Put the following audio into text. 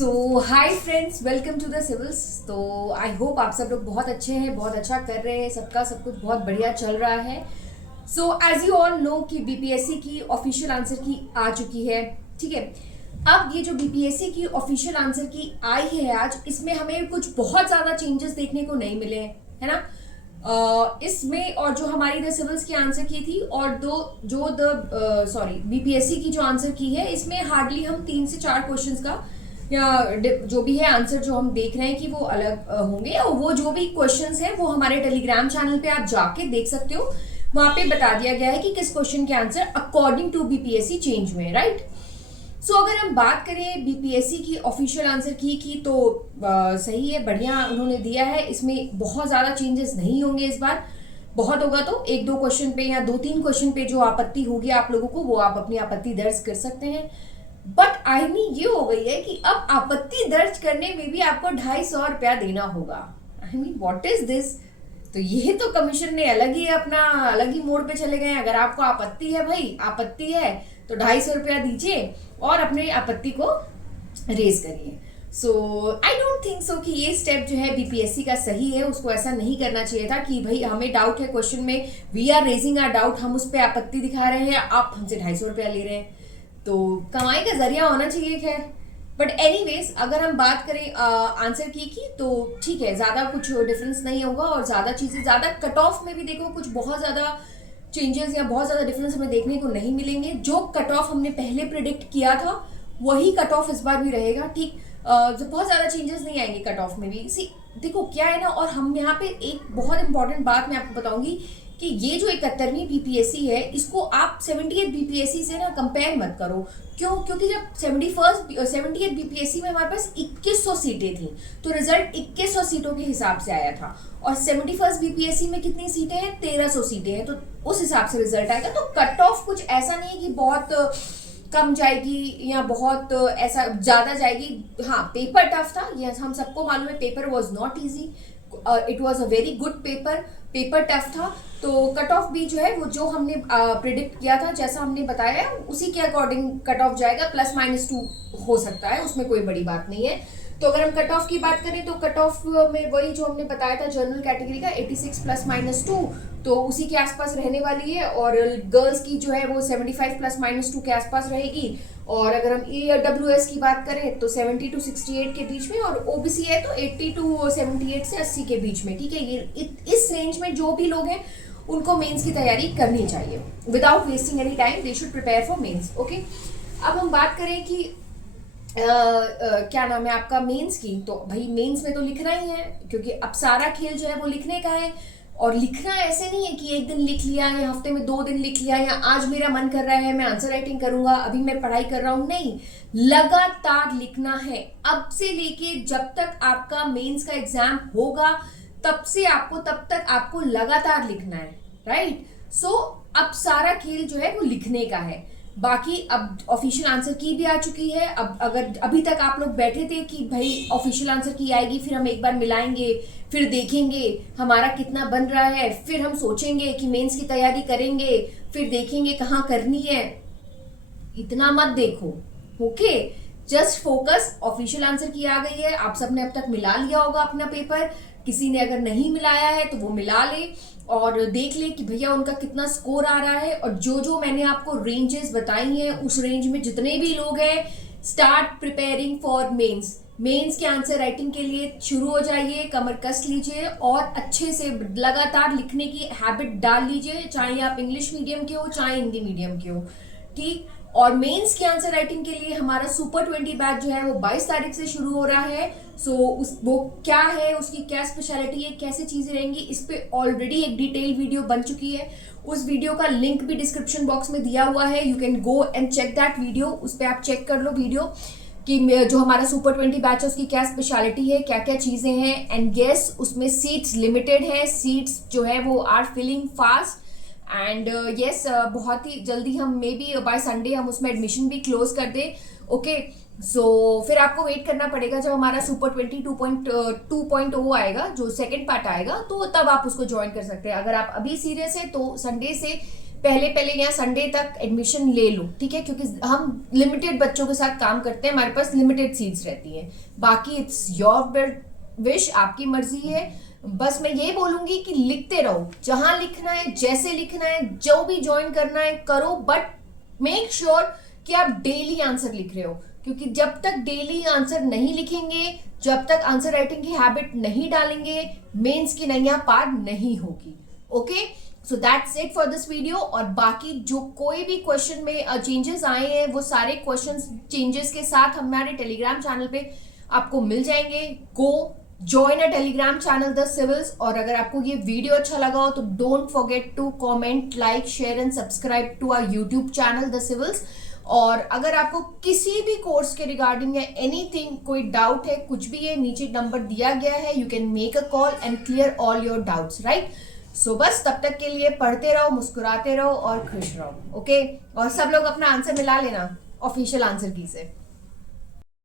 So hi friends, welcome to the civils. तो I hope आप सब लोग बहुत अच्छे हैं, बहुत अच्छा कर रहे हैं, सबका सब कुछ बहुत बढ़िया चल रहा है। So as you all know कि बीपीएससी की ऑफिशियल आंसर की आ चुकी है। ठीक है, अब ये जो बीपीएससी की ऑफिशियल आंसर की आई है आज, इसमें हमें कुछ बहुत ज़्यादा चेंजेस देखने को नहीं मिले हैं, है ना। इसमें और जो हमारी द सिविल्स की आंसर की थी और दो जो द बीपीएससी की जो आंसर की है, इसमें हार्डली हम 3 से 4 क्वेश्चंस का या जो भी है आंसर जो हम देख रहे हैं कि वो अलग होंगे। और वो जो भी क्वेश्चंस हैं वो हमारे टेलीग्राम चैनल पे आप जाके देख सकते हो। वहां पे बता दिया गया है कि किस क्वेश्चन के answer according to BPSC change हुए, राइट। सो अगर हम बात करें बीपीएससी की ऑफिशियल आंसर की तो सही है, बढ़िया उन्होंने दिया है। इसमें बहुत ज़्यादा चेंजेस नहीं होंगे इस बार। बहुत होगा तो 1-2 क्वेश्चन पे या 2-3 क्वेश्चन पे जो आपत्ति होगी आप लोगों को, वो आप अपनी आपत्ति दर्ज कर सकते हैं। बट आईनी ये हो गई है कि अब आपत्ति दर्ज करने में भी आपको 250 रुपया देना होगा। I mean what is this. तो ये तो कमीशन ने अलग ही मोड़ पे चले गए। अगर आपको आपत्ति है, भाई आपत्ति है तो 250 रुपया दीजिए और अपने आपत्ति को रेज करिए। सो आई डोंट थिंक सो कि ये स्टेप जो है बीपीएससी का सही है। उसको ऐसा नहीं करना चाहिए था कि भाई हमें डाउट है क्वेश्चन में, we are raising our doubt, हम उस पर आपत्ति दिखा रहे हैं, आप हमसे 250 रुपया ले रहे हैं। तो कमाई का जरिया होना चाहिए। खैर, बट एनीवेज अगर हम बात करें आंसर की तो ठीक है, ज़्यादा कुछ डिफरेंस नहीं होगा। और ज़्यादा चीज़ें, ज़्यादा कट ऑफ में भी देखो कुछ बहुत ज़्यादा चेंजेस या बहुत ज़्यादा डिफरेंस हमें देखने को नहीं मिलेंगे। जो कट ऑफ हमने पहले प्रिडिक्ट किया था वही कट ऑफ इस बार भी रहेगा। ठीक, जो बहुत ज़्यादा चेंजेस नहीं आएंगे कट ऑफ में भी। देखो क्या है ना, और हम यहाँ पे एक बहुत इंपॉर्टेंट बात मैं आपको बताऊंगी कि ये जो 71वीं बीपीएससी है, इसको आप 70th बीपीएससी से ना कंपेयर मत करो। क्यों? क्योंकि जब 70th बीपीएससी में हमारे पास 2100 सीटें थी तो रिजल्ट 2100 सीटों के हिसाब से आया था। और 71st बीपीएससी में कितनी सीटें हैं? 1300 सीटें हैं, तो उस हिसाब से रिजल्ट आएगा। तो कट ऑफ कुछ ऐसा नहीं है कि बहुत कम जाएगी या बहुत ऐसा ज्यादा जाएगी। हाँ, पेपर टफ था, ये हम सबको मालूम है। Paper was not easy, it was a very good paper tough था। तो कट ऑफ भी जो है वो जो हमने प्रिडिक्ट किया था, जैसा हमने बताया है उसी के अकॉर्डिंग कट ऑफ जाएगा। +-2 हो सकता है, उसमें कोई बड़ी बात नहीं है। तो अगर हम कट ऑफ की बात करें तो कट ऑफ में वही जो हमने बताया था जनरल कैटेगरी का 86 +-2, तो उसी के आसपास रहने वाली है। और गर्ल्स की जो है वो 75 +-2 के आसपास रहेगी। और अगर हम EWS की बात करें तो 70 to 68 के बीच में, और OBC है तो 80 to 78 से 80 के बीच में। ठीक है, ये इस रेंज में जो भी लोग हैं उनको मेंस की तैयारी करनी चाहिए। Without wasting any time they should prepare for mains. Okay, अब हम बात करें कि क्या नाम है आपका मेंस की। तो भाई मेंस में तो लिखना ही है, क्योंकि अब सारा खेल जो है वो लिखने का है। और लिखना ऐसे नहीं है कि एक दिन लिख लिया या हफ्ते में 2 दिन लिख लिया या आज मेरा मन कर रहा है मैं आंसर राइटिंग करूंगा, अभी मैं पढ़ाई कर रहा हूं। नहीं, लगातार लिखना है। अब से लेके जब तक आपका मेंस का एग्जाम होगा तब तक आपको लगातार लिखना है, राइट। सो अब सारा खेल जो है वो लिखने का है। बाकी अब ऑफिशियल आंसर की भी आ चुकी है। अब अगर अभी तक आप लोग बैठे थे कि भाई ऑफिशियल आंसर की आएगी, फिर हम एक बार मिलाएंगे, फिर देखेंगे हमारा कितना बन रहा है, फिर हम सोचेंगे कि मेंस की तैयारी करेंगे, फिर देखेंगे कहाँ करनी है, इतना मत देखो। Okay, just focus. Official answer key आ गई है, आप सबने अब तक मिला लिया होगा अपना पेपर। किसी ने अगर नहीं मिलाया है तो वो मिला ले और देख ले कि भैया उनका कितना स्कोर आ रहा है। और जो जो मैंने आपको रेंजेस बताई हैं उस रेंज में जितने भी लोग हैं, स्टार्ट प्रिपेयरिंग फॉर मेंस के आंसर राइटिंग के लिए शुरू हो जाइए। कमर कस लीजिए और अच्छे से लगातार लिखने की हैबिट डाल लीजिए, चाहे आप इंग्लिश मीडियम के हो चाहे हिंदी मीडियम के हो। ठीक, और मेंस की आंसर राइटिंग के लिए हमारा सुपर 20 बैच जो है वो 22 तारीख से शुरू हो रहा है। सो वो क्या है, उसकी क्या स्पेशलिटी है, कैसे चीजें रहेंगी, इस पे ऑलरेडी एक डिटेल वीडियो बन चुकी है। उस वीडियो का लिंक भी डिस्क्रिप्शन बॉक्स में दिया हुआ है, you can go and check that video. उस पर आप चेक कर लो वीडियो कि जो हमारा सुपर 20 बैच है उसकी क्या स्पेशलिटी है, क्या क्या चीजें हैं। एंड येस, उसमें सीट्स लिमिटेड है, सीट्स जो है वो are filling fast. And yes, बहुत ही जल्दी हम मे बी बाय संडे हम उसमें एडमिशन भी क्लोज कर दें। ओके, सो फिर आपको वेट करना पड़ेगा जब हमारा सुपर 20 2.0 आएगा, जो सेकंड पार्ट आएगा, तो तब आप उसको ज्वाइन कर सकते हैं। अगर आप अभी सीरियस है तो संडे से पहले पहले या संडे तक एडमिशन ले लो, ठीक है, क्योंकि हम लिमिटेड बच्चों के साथ काम करते हैं, हमारे पास लिमिटेड सीट्स रहती हैं। बाकी इट्स योर विश, आपकी मर्जी है। बस मैं ये बोलूंगी कि लिखते रहो, जहां लिखना है, जैसे लिखना है, जो भी ज्वाइन करना है करो, बट मेक श्योर कि आप डेली आंसर लिख रहे हो, क्योंकि जब तक डेली आंसर नहीं लिखेंगे, जब तक आंसर राइटिंग की हैबिट नहीं डालेंगे, मेंस की नैया पार नहीं होगी। Okay, so that's it for this video. और बाकी जो कोई भी क्वेश्चन में चेंजेस आए हैं, वो सारे क्वेश्चन चेंजेस के साथ हमारे टेलीग्राम चैनल पे आपको मिल जाएंगे। Go join a Telegram channel the Civils. और अगर आपको ये वीडियो अच्छा लगा हो तो don't forget to comment, like, share and subscribe to our YouTube channel the Civils. और अगर आपको किसी भी कोर्स के रिगार्डिंग या एनीथिंग कोई डाउट है, कुछ भी है, नीचे नंबर दिया गया है, you can make a call and clear all your doubts, right. So बस तब तक के लिए पढ़ते रहो, मुस्कुराते रहो और खुश रहो। ओके, और सब लोग अपना आंसर मिला लेना ऑफिशियल आंसर की से।